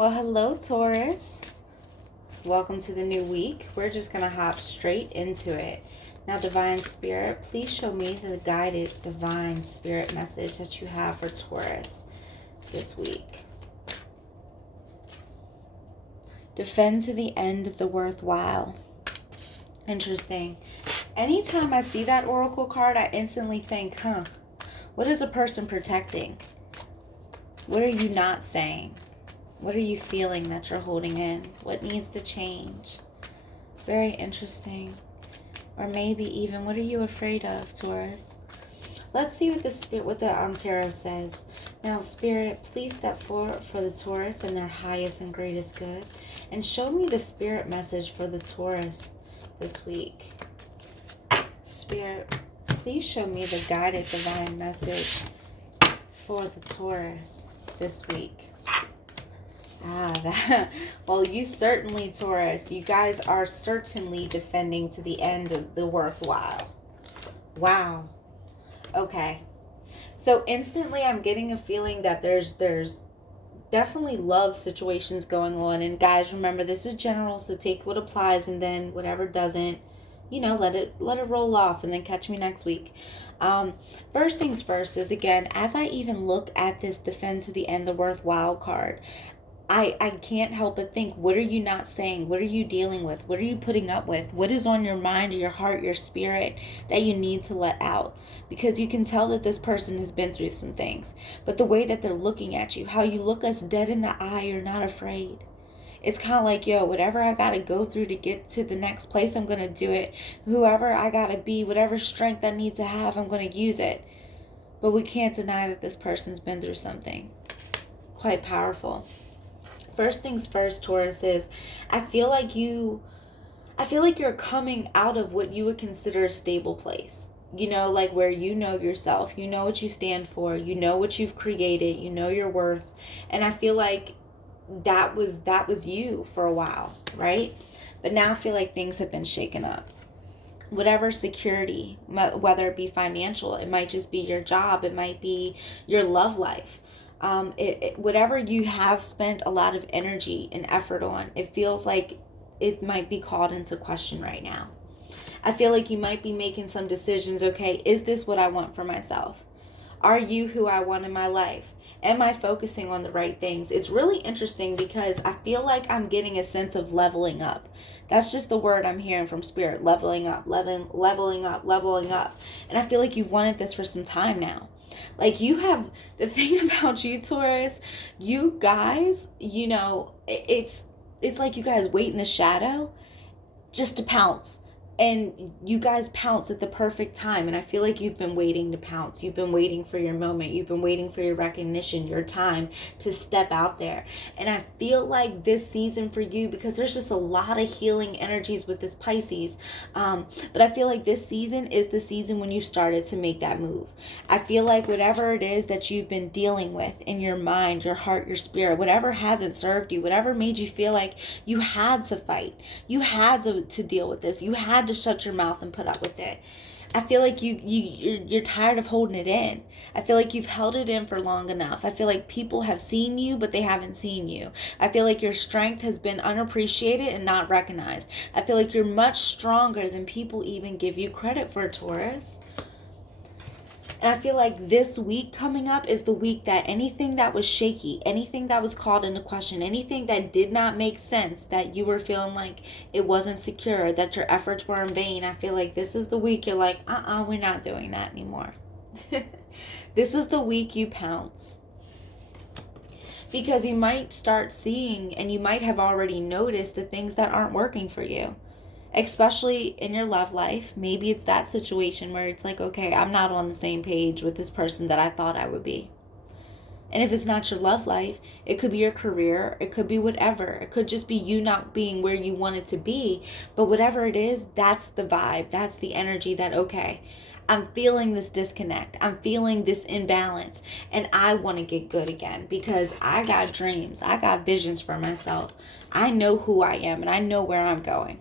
Well, hello, Taurus. Welcome to the new week. We're just going to hop straight into it. Now, Divine Spirit, please show me the guided Divine Spirit message that you have for Taurus this week. Defend to the end of the worthwhile. Interesting. Anytime I see that Oracle card, I instantly think, what is a person protecting? What are you not saying? What are you feeling that you're holding in? What needs to change? Very interesting. Or maybe even, what are you afraid of, Taurus? Let's see what the tarot says. Now, Spirit, please step forward for the Taurus and their highest and greatest good. And show me the Spirit message for the Taurus this week. Spirit, please show me the guided divine message for the Taurus this week. Well, you certainly, Taurus, you guys are certainly defending to the end of the worthwhile. Wow. Okay. So instantly I'm getting a feeling that there's definitely love situations going on. And guys, remember, this is general, so take what applies and then whatever doesn't, let it roll off and then catch me next week. First things first is, again, as I even look at this defend to the end the worthwhile card, I can't help but think, what are you not saying? What are you dealing with? What are you putting up with? What is on your mind or your heart, your spirit that you need to let out? Because you can tell that this person has been through some things. But the way that they're looking at you, how you look us dead in the eye, you're not afraid. It's kind of like, whatever I got to go through to get to the next place, I'm going to do it. Whoever I got to be, whatever strength I need to have, I'm going to use it. But we can't deny that this person's been through something quite powerful. First things first, Taurus, is I feel like you're coming out of what you would consider a stable place. Like where you know yourself, you know what you stand for, you know what you've created, you know your worth. And I feel like that was you for a while, right? But now I feel like things have been shaken up. Whatever security, whether it be financial, it might just be your job, it might be your love life. Whatever you have spent a lot of energy and effort on, it feels like it might be called into question right now. I feel like you might be making some decisions. Okay, is this what I want for myself? Are you who I want in my life? Am I focusing on the right things? It's really interesting because I feel like I'm getting a sense of leveling up. That's just the word I'm hearing from Spirit. Leveling up, leveling up. And I feel like you've wanted this for some time now. Like, you have, the thing about you, Taurus, you guys, it's like you guys wait in the shadow just to pounce. And you guys pounce at the perfect time. And I feel like you've been waiting to pounce. You've been waiting for your moment. You've been waiting for your recognition, your time to step out there. And I feel like this season for you, because there's just a lot of healing energies with this Pisces. But I feel like this season is the season when you started to make that move. I feel like whatever it is that you've been dealing with in your mind, your heart, your spirit, whatever hasn't served you, whatever made you feel like you had to fight, you had to deal with this, you had to shut your mouth and put up with it. I feel like you're tired of holding it in. I feel like you've held it in for long enough. I feel like people have seen you, but they haven't seen you. I feel like your strength has been unappreciated and not recognized. I feel like you're much stronger than people even give you credit for, Taurus. And I feel like this week coming up is the week that anything that was shaky, anything that was called into question, anything that did not make sense, that you were feeling like it wasn't secure, that your efforts were in vain, I feel like this is the week you're like, we're not doing that anymore. This is the week you pounce. Because you might start seeing, and you might have already noticed, the things that aren't working for you. Especially in your love life. Maybe it's that situation where it's like, okay, I'm not on the same page with this person that I thought I would be. And if it's not your love life, it could be your career, it could be whatever. It could just be you not being where you wanted to be. But whatever it is, that's the vibe, that's the energy that, okay, I'm feeling this disconnect, I'm feeling this imbalance, and I want to get good again because I got dreams, I got visions for myself. I know who I am and I know where I'm going.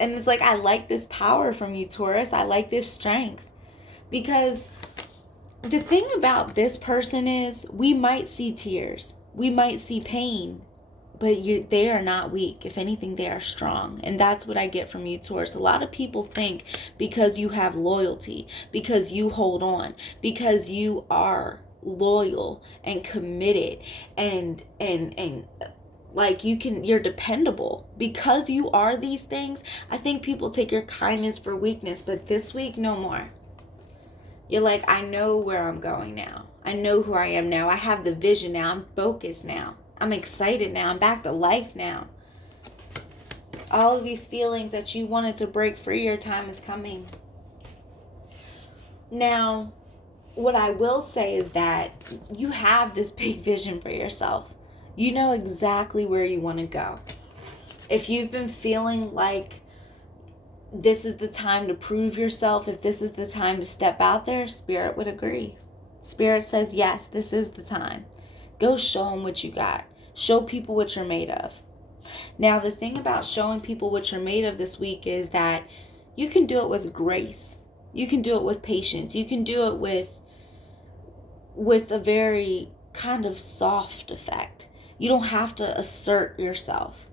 And it's like, I like this power from you, Taurus. I like this strength, because the thing about this person is we might see tears, we might see pain, but they are not weak. If anything, they are strong. And that's what I get from you, Taurus. A lot of people think because you have loyalty, because you hold on, because you are loyal and committed and like you're dependable, because you are these things. I think people take your kindness for weakness, but this week, no more. You're like, I know where I'm going now. I know who I am now. I have the vision now. I'm focused now. I'm excited now. I'm back to life now. All of these feelings that you wanted to break free, your time is coming. Now, what I will say is that you have this big vision for yourself. You know exactly where you want to go. If you've been feeling like this is the time to prove yourself, if this is the time to step out there, Spirit would agree. Spirit says, yes, this is the time. Go show them what you got. Show people what you're made of. Now, the thing about showing people what you're made of this week is that you can do it with grace. You can do it with patience. You can do it with a very kind of soft effect. You don't have to assert yourself.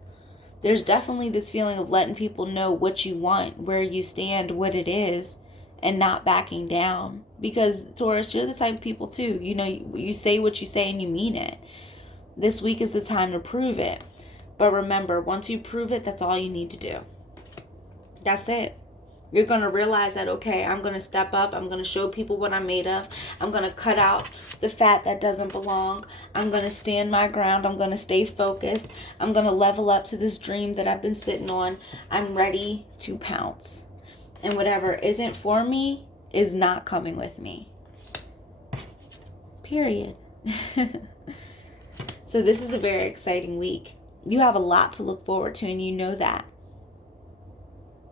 There's definitely this feeling of letting people know what you want, where you stand, what it is, and not backing down. Because, Taurus, you're the type of people too. You know, you say what you say and you mean it. This week is the time to prove it. But remember, once you prove it, that's all you need to do. That's it. You're going to realize that, okay, I'm going to step up. I'm going to show people what I'm made of. I'm going to cut out the fat that doesn't belong. I'm going to stand my ground. I'm going to stay focused. I'm going to level up to this dream that I've been sitting on. I'm ready to pounce. And whatever isn't for me is not coming with me. Period. So this is a very exciting week. You have a lot to look forward to, and you know that.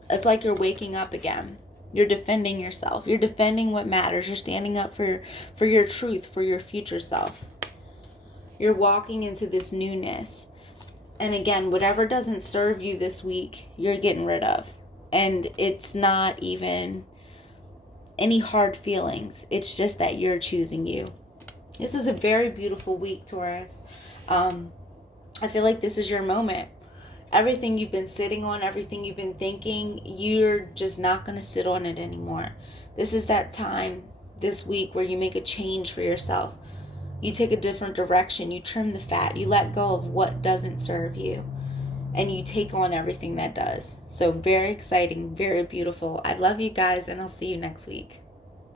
It's like you're waking up again. You're defending yourself. You're defending what matters. You're standing up for your truth, for your future self. You're walking into this newness. And again, whatever doesn't serve you this week, you're getting rid of. And it's not even any hard feelings. It's just that you're choosing you. This is a very beautiful week, Taurus. I feel like this is your moment. Everything you've been sitting on, everything you've been thinking, you're just not going to sit on it anymore. This is that time this week where you make a change for yourself. You take a different direction. You trim the fat. You let go of what doesn't serve you. And you take on everything that does. So very exciting, very beautiful. I love you guys, and I'll see you next week.